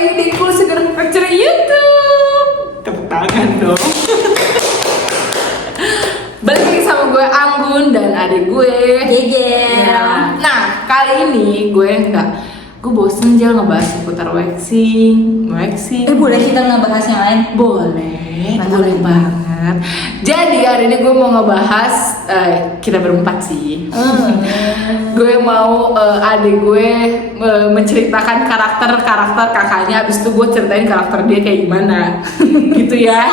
lagi di Cool Sugar Factory YouTube. Tepuk tangan dong. Balik lagi sama gue Anggun dan adik gue Gegel. Ya. Nah, kali ini gue bosen aja ngebahas seputar waxing. Boleh kita ngebahas yang lain? Boleh, Mantap. boleh banget. Jadi hari ini gue mau ngebahas kita berempat sih. Gue mau adik gue menceritakan karakter kakaknya, abis itu gue ceritain karakter dia kayak gimana, gitu ya.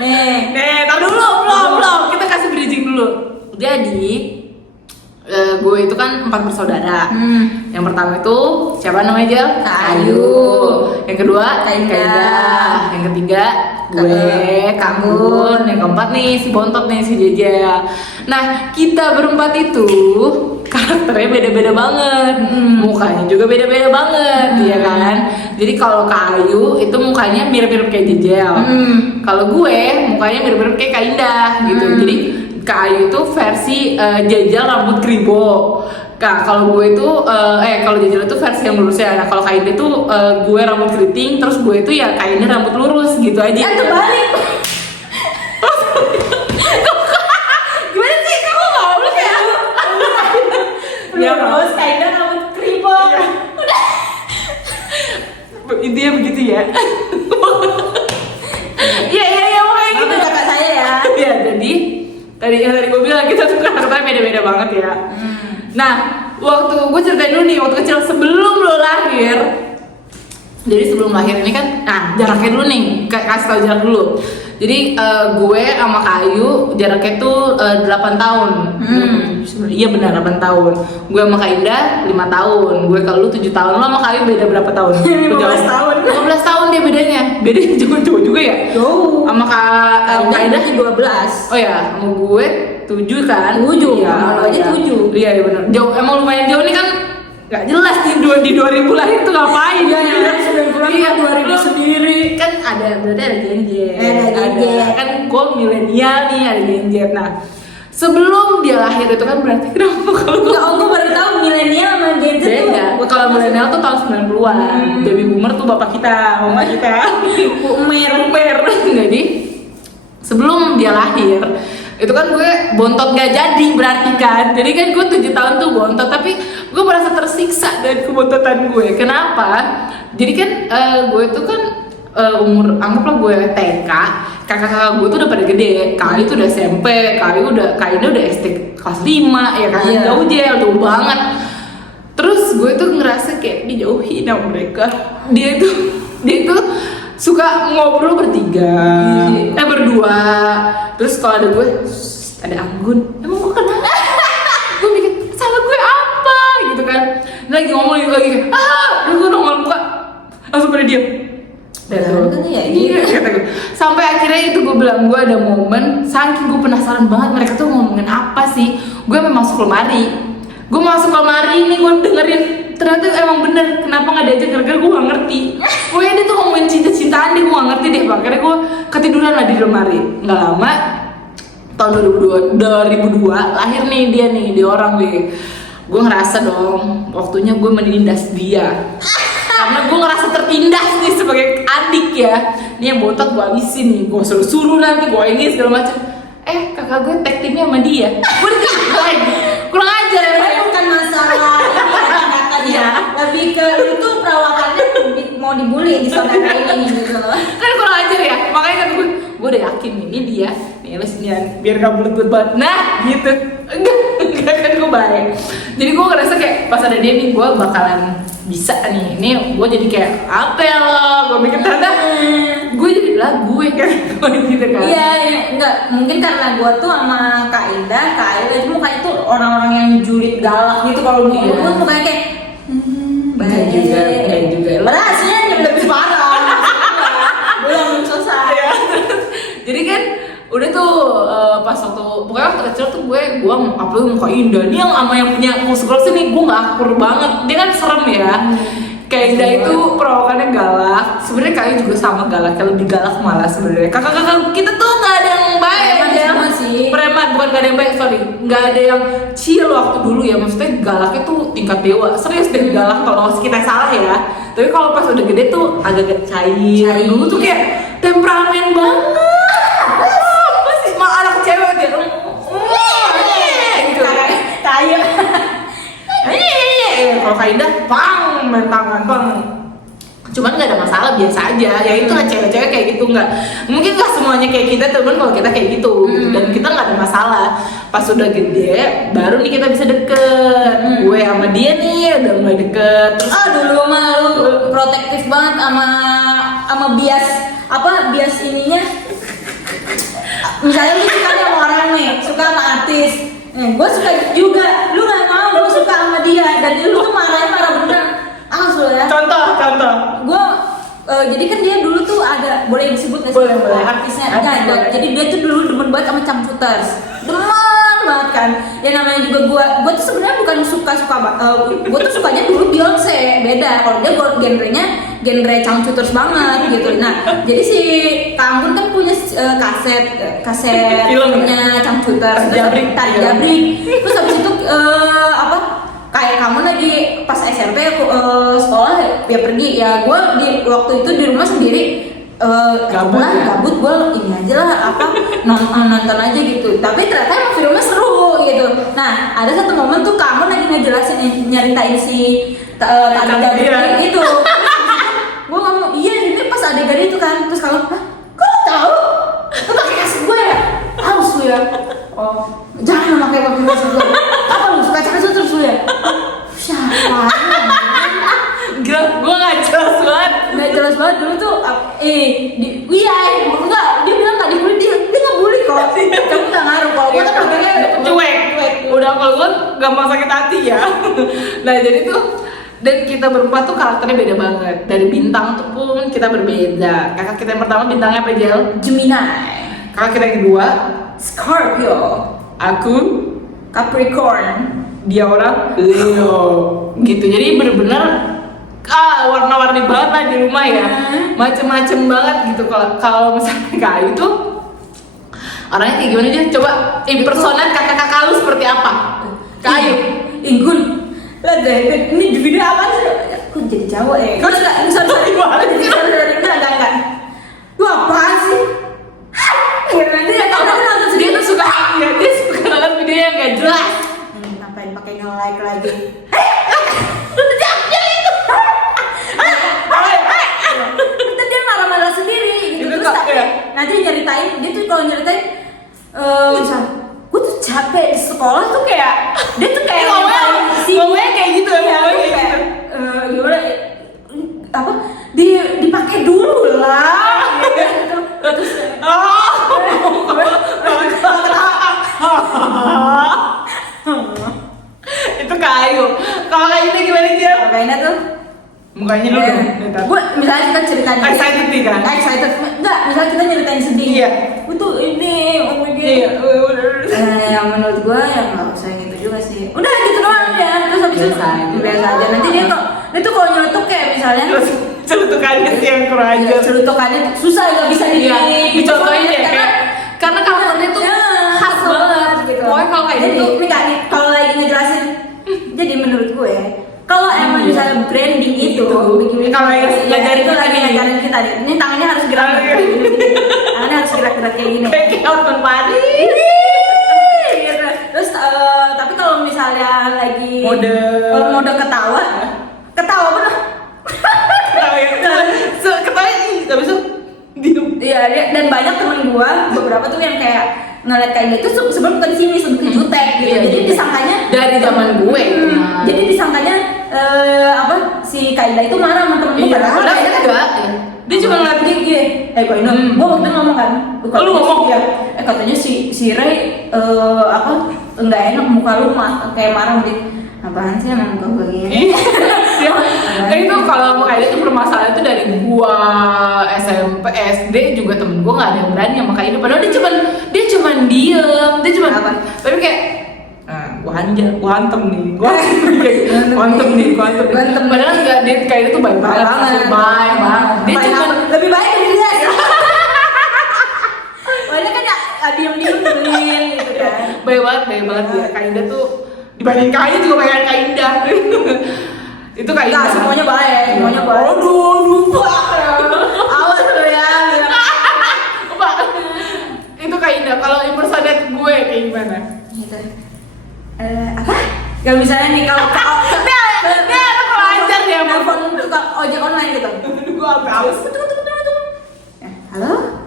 Nih, tar dulu, belum. Kita kasih bridging dulu. Jadi gue itu kan 4 bersaudara. Yang pertama itu siapa namanya Jel? Ayu. Yang kedua Kaida. Yang ketiga gue, Kanggun. Yang keempat nih si Bontot nih, si Jejel. Nah, kita berempat itu karakternya beda-beda banget. Mukanya juga beda-beda banget, ya kan? Jadi kalau Kak Ayu itu mukanya mirip-mirip kayak Jejel. Kalau gue mukanya mirip-mirip kayak Kak Indah gitu. Jadi Kak Ayu itu versi Jejel rambut kribo. Kalau gue itu kalau Jejel itu versi yang lurus ya. Nah, kalau Kak Indah itu gue rambut keriting, terus gue itu ya Kak Indah rambut lurus gitu aja. Terbalik. Gimana sih kamu goblok ya? Ya, Lurus, Kaida rambut kribo. Intinya begitu ya. Iya makanya gitu. Maafin kakak saya ya. Ya, jadi tadi gue bilang kita tuh karakternya beda-beda banget ya. Nah, waktu gue ceritain dulu nih, waktu kecil sebelum lo lahir. Jadi sebelum lahir ini kan, jaraknya dulu nih, kasih tau jarak dulu. Jadi gue sama Kak Ayu jaraknya tuh 8 tahun. Iya benar 8 tahun. Gue sama Kak Indah 5 tahun. Gue kalau lu 7 tahun. Lo sama Kak Ayu beda berapa tahun? 15 tahun. 15 tahun dia bedanya. Bedanya jauh juga ya? Jauh. Sama Kak Indah 12. Oh ya, sama gue 7 kan? 7, Iya, sama lo aja 7. Iya benar. Jauh, emang lumayan jauh nih kan? Gak jelas di 2000 lahir tuh ngapain? Iya, 90 2000 sendiri. Kan berarti ada Genjet. Ada Genjet. Kan gue milenial nih, ada Genjet. Nah, sebelum dia lahir itu kan berarti kenapa kalau Gue baru tahu milenial sama Gen Z tuh. beda. Kalau milenial tuh tahun 90-an. Baby boomer tuh bapak kita, mama kita. Umer. Jadi sebelum dia lahir itu kan gue bontot gak jadi berarti kan. Jadi kan gue 7 tahun tuh bontot, tapi gue merasa tersiksa dari kebontotan gue. Kenapa? Jadi kan gue tuh kan umur, anggaplah gue TK, kakak-kakak gue tuh udah pada gede. Kak Ayu tuh udah SMP, Kak Indah udah SD kelas 5 ya kan. Iya. Jauh banget. Terus gue tuh ngerasa kayak dijauhin sama mereka. Dia itu suka ngobrol bertiga, berdua. Terus kalau ada gue, ada Anggun. Emang gue kenapa? Gue mikir salah gue apa gitu kan. Lagi ngomong lagi gue nongol muka langsung pada diem. Iya, kata gue. Sampai akhirnya itu gue bilang, gue ada momen saking gue penasaran banget mereka tuh ngomongin apa sih. Gue memang masuk lemari. Gue masuk lemari ini gue dengerin, ternyata emang bener kenapa nggak diajak, gara-gara gue nggak ngerti. Pokoknya dia tuh ngomongin cinta-cintaan dia, gue nggak ngerti deh. Akhirnya gue ketiduran lah di lemari. Nggak lama tahun 2002 lahir nih dia orang nih. Gue ngerasa dong waktunya gue menindas dia. Karena gue ngerasa tertindas nih sebagai adik ya. Ini yang bontot gue habisin nih, gue suruh nanti gue ini segala macam. Kakak gue tag teamnya sama dia. Gue lagi kurang ajar ya. Bukan masalah ini ya, lebih ke itu perawakannya mau dibully di saudara ini gitu loh. Kan kurang ajar ya. Makanya kan gue udah yakin ini dia. Nih les nih biar gak bulet banget. Nah gitu. Enggak kan gue baik. Jadi gue ngerasa kayak pas ada dia nih gue bakalan bisa nih. Ini gue jadi kayak apa ya lo? Gue mikir ternyata gue jadi lagu kan gitu kan. Iya, enggak mungkin karena gue tuh sama Kak Indah, Kak Ayu itu mukanya tuh orang-orang yang julid galak gitu. Kalau gue mukanya kayak Enggak juga. Padahal hasilnya yang lebih parah. Belum selesai. Jadi kan udah tuh pas pokoknya waktu kecil tuh gue upload muka Indah nih yang sama yang punya musik sih nih, gue nggak akur banget. Dia kan serem ya. Kayak Indah itu perawakannya galak. Sebenarnya kalian juga sama galak, lebih galak malah sebenarnya. Kakak-kakak kita tuh nggak ada yang baik ya. Preman bukan nggak ada yang baik, sorry. Nggak ada yang chill waktu dulu ya. Maksudnya galaknya tuh tingkat dewa. Serius deh galak kalau kita salah ya. Tapi kalau pas udah gede tuh agak cair. Dulu tuh kayak temperamen banget. Apa sih mah anak cewek gitu. Gitu. Cair. Kalau Kak Indah, pang, main tangan, pang. Cuman nggak ada masalah, biasa aja. Ya itu lah cewek-cewek kayak gitu, nggak mungkin nggak semuanya kayak kita, temen kalau kita kayak gitu. Dan kita nggak ada masalah. Pas udah gede, baru nih kita bisa deket. Gue sama dia nih udah mulai deket. Terus Dulu mah lu protektif banget sama bias ininya. Misalnya lu suka sama orang nih, suka sama artis. Gue suka juga, lu gak mau gue suka sama dia. Dan lu tuh marah bener. Lu ya. contoh. Gue jadi kan dia dulu tuh ada, boleh disebut nggak sih? Boleh. Artisnya. Nah, jadi dia tuh dulu demen banget sama Changcuters. Demen banget kan. Ya namanya juga gue tuh sebenarnya bukan suka gue tuh sukanya dulu Beyonce, beda. Kalau dia genrenya genre Changcuters banget gitu. Nah, jadi si Kanggun kan punya kaset filmnya Changcuters, Jabrik. Terus habis itu kayak kamu lagi pas SMP sekolah ya pergi ya, gue di waktu itu di rumah sendiri gabut gue ini aja lah nonton aja gitu. Tapi ternyata emang filmnya seru gitu. Nah ada satu momen tuh kamu lagi ngejelasin nyeritain si tadi Gabrik itu. Gue ngomong iya ini pas adegan itu kan, terus kamu kok lo tahu? Lo pakai kaset gue ya? Harus lu ya. Oh jangan pakai kaset gue. Apa lu suka kaset terus lu ya? Siapa? Gila, gue nggak jelas banget dulu tuh. Enggak, dia bilang nggak dibully, dia nggak bully kok. Kamu nggak ngaruh kalau gue kan orangnya cuek. Udah kalau gue gampang sakit hati ya. Nah jadi tuh, dan kita berempat tuh karakternya beda banget. Dari bintang tuh pun kita berbeda. Kakak kita yang pertama bintangnya apa, Jel? Gemini. Kakak kita yang kedua Scorpio. aku Capricorn. dia orang Leo gitu. Jadi bener-bener warna-warni banget lah di rumah ya. Macem-macem banget gitu. Kalau misalnya Kak Ayu tuh orangnya kayak gimana aja? Coba impersonate kakak-kakak lu seperti apa? Kak Ayu. Inggun. Lah deh, ini di video apa sih? Kok jadi Jawa ya? Kok enggak enggak. Lu apaan sih? Dia tuh suka dia suka banget video yang gak jelas. Ngapain pakai nge-like lagi? Ntar dia marah-marah sendiri gitu. Itu Terus kok, tapi ya? nanti nyeritain, dia tuh kalau nyeritain misal gue tuh capek di sekolah tuh kayak dia tuh kayak ngomongnya kayak gitu ya, ngomongnya kayak gitu. Gimana apa dipakai dulu lah gitu. Terus itu Kak Ayu. Kalau Kak Ina gimana dia? Kayaknya tuh Mukanya lu dong. gue misalnya kita ceritain Excited nih kan? excited enggak, misalnya kita nyeritain sedih. Iya. Gue tuh ini Iya. yang menurut gue ya nggak usah gitu juga sih. Udah gitu doang ya. Terus habis itu biasa aja. Nanti dia tuh kalau nyeletuk kayak misalnya Celutukannya sih yang kurang aja. celutukannya susah, nggak bisa dicontohin ya karena karakternya tuh khas banget gitu. Pokoknya kalau kayak jadi gitu nih kalau lagi ngejelasin, jadi menurut gue kalau emang misalnya branding itu begini, kalau yang ngajarin itu lagi ini. ngajarin kita deh. Ini tangannya harus gerak, tangannya harus gerak-gerak kayak gini. kayak outfit Paris. Gitu. Terus tapi kalau misalnya lagi Mode ketawa bener. Ketawa ini tapi tuh diem. Iya, dan banyak temen gua beberapa tuh yang kayak ngeliat kayak gitu sebelum ke sini sebelum ke jutek gitu. Iya, Jadi iya. disangkanya Dari zaman gue. jadi disangkanya si Kaila itu marah sama temen gua, padahal Kaila kan enggak. Dia cuma ngeliat gini. Kaila, gua waktu itu ngomong kan. Lu ngomong? Iya. Katanya si Ray enggak enak muka lu kayak marah gitu. Apaan sih emang muka gua gini? Kayak itu kalau mau kayak itu permasalahan itu dari gua SMP SD juga temen gua nggak ada yang berani sama kayak itu. Padahal dia cuman diem, dia cuman Apa? tapi kayak gua hantem nih. Padahal nggak dia kayak itu baik banget, baik banget. Dia cuma lebih baik dari dia. Soalnya kan ya diem-diem nyebelin gitu kan. baik banget dia. Kainda tuh dibanding Kainda juga pengen Kainda. Itu Kainda. Enggak, semuanya baik. nih kalau Dia anak pelajar dia mau. telepon tukang ojek online gitu. Gue sampai haus. Halo?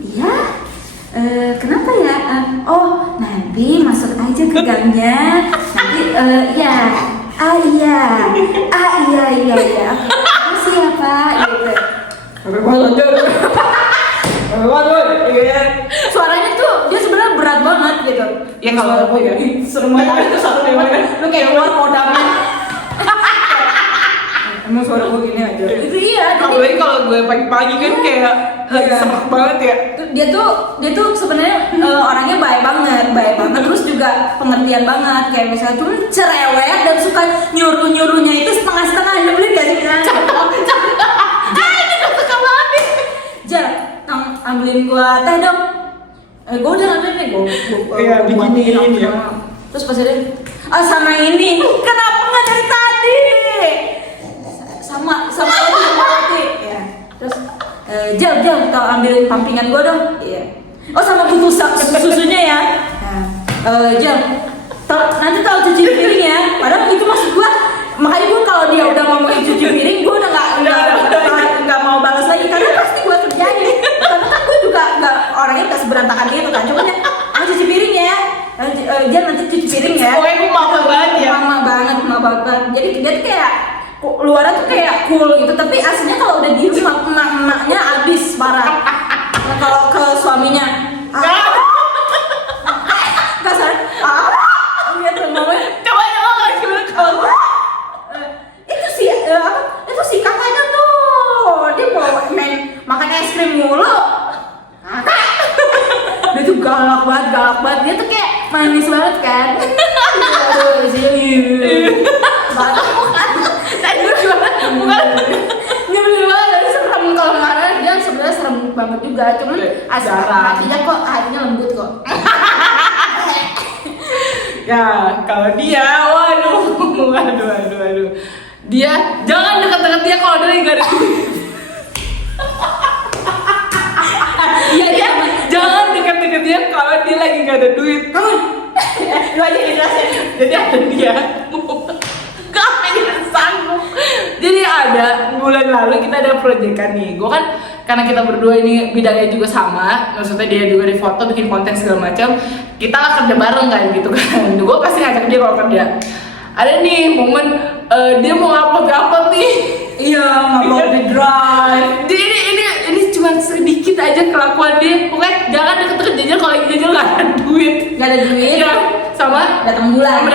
Iya? Kenapa ya? Oh, nanti masuk aja ke gangnya. Nanti, iya. Iya. Iya. Makasih ya, Pak. Gitu. Suaranya tuh dia sebenarnya berat banget gitu. Ya kalau aku ya. Serem banget itu satu lu kayak keluar kodamnya. Emang suara gue gini aja. Itu iya. Apalagi kalau gue pagi-pagi kan kayak lagi serak banget ya. Dia tuh sebenarnya orangnya baik banget terus juga pengertian banget kayak misalnya cuma cerewet dan suka nyuruhnya itu setengah-setengah nyebelin gak sih misalnya Ini gak suka banget nih. Jar, ambilin gua teh dong. Gua udah ambil nih gua Iya, bikinin ya. Terus pas dia sama ini kenapa nggak dari tadi sama roti ya. Terus Jal tau ambilin pampingan gua dong. Iya. Oh sama butuh susunya ya. Jal nanti tahu cuci piring ya. Padahal itu maksud gua. Makanya gua kalau dia udah ngomongin cuci piring gua udah nggak mau balas lagi karena pasti gua kerjain. Karena kan gua juga nggak orangnya nggak seberantakan gitu kan. Cuma ya cuci piring ya. Jal nanti cuci piring ya. Pokoknya gue mama banget ya. Mama banget. Jadi dia tuh kayak luarnya tuh kayak cool gitu, tapi aslinya kalau udah di rumah emaknya abis parah. Nah, kalau ke suaminya, kasar, gitu ngomongnya. Coba kalau gimana kalau Itu si kakaknya tuh, dia mau main makan es krim mulu. Dia tuh galak banget. Dia tuh kayak manis banget kan. Aduh, bukan nyebelin banget, serem kalau marah dia sebenarnya serem banget juga, cuman asal hatinya kok hatinya lembut kok. Ya kalau dia, waduh, dia jangan dekat-dekat dia kalau dia lagi gak ada duit. Iya dia jangan dekat-dekat dia kalau dia lagi gak ada duit. Lu aja jelasin. Jadi ada dia. Kami tidak sanggup. Jadi ada bulan lalu kita ada proyekan nih. Gue kan karena kita berdua ini bidangnya juga sama, maksudnya dia juga di foto, bikin konten segala macam. Kita lah kerja bareng kan gitu kan. Gue pasti ngajak dia kalau kerja. Ada nih momen dia mau upload nih. Iya, ngupload di drive. Jadi ini cuma sedikit aja kelakuan dia. Pokoknya jangan deket-deket jajan kalau lagi jajan gak ada duit. Gak ada duit. Ya, sama datang bulan.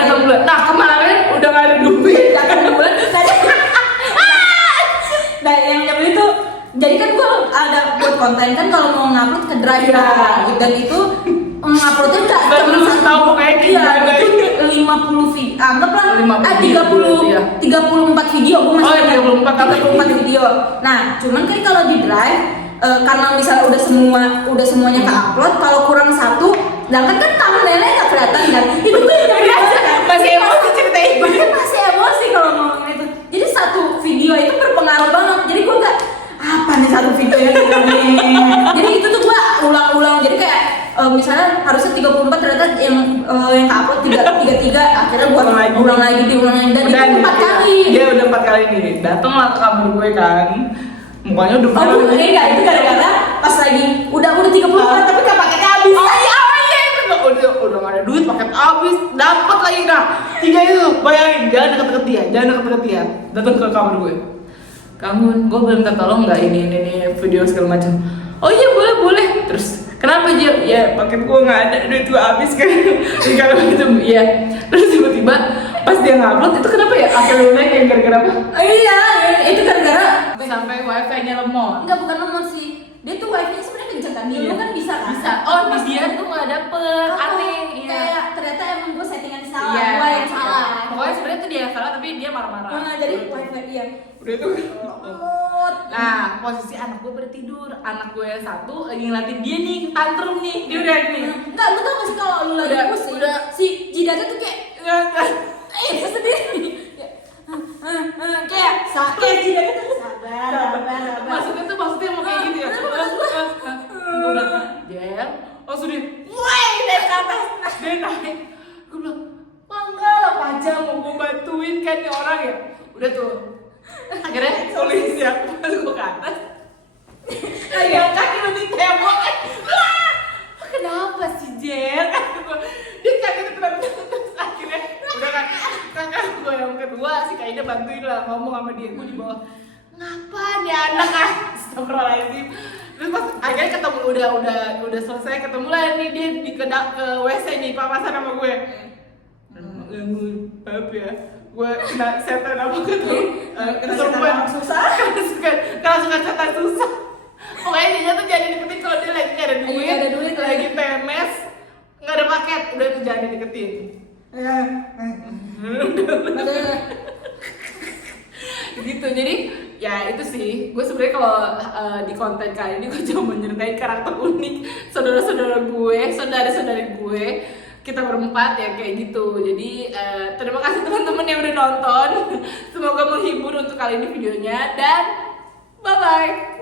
Nah kemarin udah gak ada duit. Datang bulan. Nah yang nyebelin tuh, jadi kan gue ada buat konten kan kalau mau ngupload ke drive kan, dan itu nguploadnya nggak cuma satu. Tahu kayak Iya, itu 50 video, anggaplah 34 video, gue masih ingat 34 video. Nah, cuman kan kalau di drive karena misalnya udah semuanya ke upload, kalau kurang satu, sedangkan kan thumbnailnya nggak kelihatan kan, itu gue masih emosi ceritain. Masih emosi kalau ngomongin itu. Jadi satu video itu berpengaruh banget. Jadi gue nggak apa nih satu video yang jadi itu tuh gue ulang-ulang. Jadi kayak misalnya harusnya 34 ternyata yang upload 33 akhirnya gue ulang lagi dan itu 4 kali. Dia udah 4 kali nih. Datanglah ke kamar gue kan. Mukanya udah enggak, itu gara-gara pas lagi udah 34 tapi kan paketnya habis. Udah gak ada duit, paket habis, dapat lagi kak. 3 itu, bayangin, jangan deket-deket dia. Datang ke kamar gue. Kamu, gue boleh minta tolong nggak ini video segala macam. Oh iya boleh. Terus kenapa dia? Ya paket gue nggak ada, duit gue habis kan. Kalau gitu, iya. Terus tiba-tiba pas dia ngupload itu kenapa ya? Akhirnya naik yang gara-gara apa? Iya, itu gara-gara sampai wifi-nya lemot. Enggak, bukan lemot sih. Dia tuh wifi-nya sebenarnya kenceng kan. Dia kan bisa kan? Bisa. Oh, di dia tuh nggak dapet. Aneh. Kayak ternyata emang gue settingan salah. Iya. Gue yang salah. Pokoknya sebenarnya tuh dia yang salah tapi dia marah-marah. Nah, jadi wifi dia. Udah itu. Nah, posisi anak gue pada tidur. Anak gue yang satu lagi ngeliatin dia nih, tantrum nih. Dia udah nih. Enggak, lu tau gak sih kalau lu lagi pusing, si jidatnya tuh kayak itu sendiri. Kayak sakit jidatnya tuh. Sabar. Maksudnya mau kayak gitu ya. Gue bilang, Jel, langsung dia, woi, dari atas. Dia naik. Gue bilang, enggak lah pacar. Akhirnya polisi aku masuk ke atas. Yang kaki lu di tembok. Lah, kenapa sih Jer? Dia kaget terus akhirnya udah kan kakak gue yang kedua si Kaida bantuin lah ngomong sama dia. Gue di bawah. Ngapa nih anak ah? Astagfirullahaladzim. Terus pas akhirnya ketemu udah selesai ketemu lah nih dia ke WC nih papasan sama gue. Maaf ya, gue kena setan apa gitu. Kena setan susah. Kena setan susah. Pokoknya dia tuh jadi deketin kalau dia lagi nggak ada duit, lagi PMS, nggak ada paket, udah tuh jangan deketin. Gitu, jadi ya itu sih gue sebenarnya kalau di konten kali ini gue cuma menyertai karakter unik saudara-saudari gue kita berempat ya kayak gitu. Jadi terima kasih teman-teman yang udah nonton, semoga menghibur untuk kali ini videonya dan bye bye.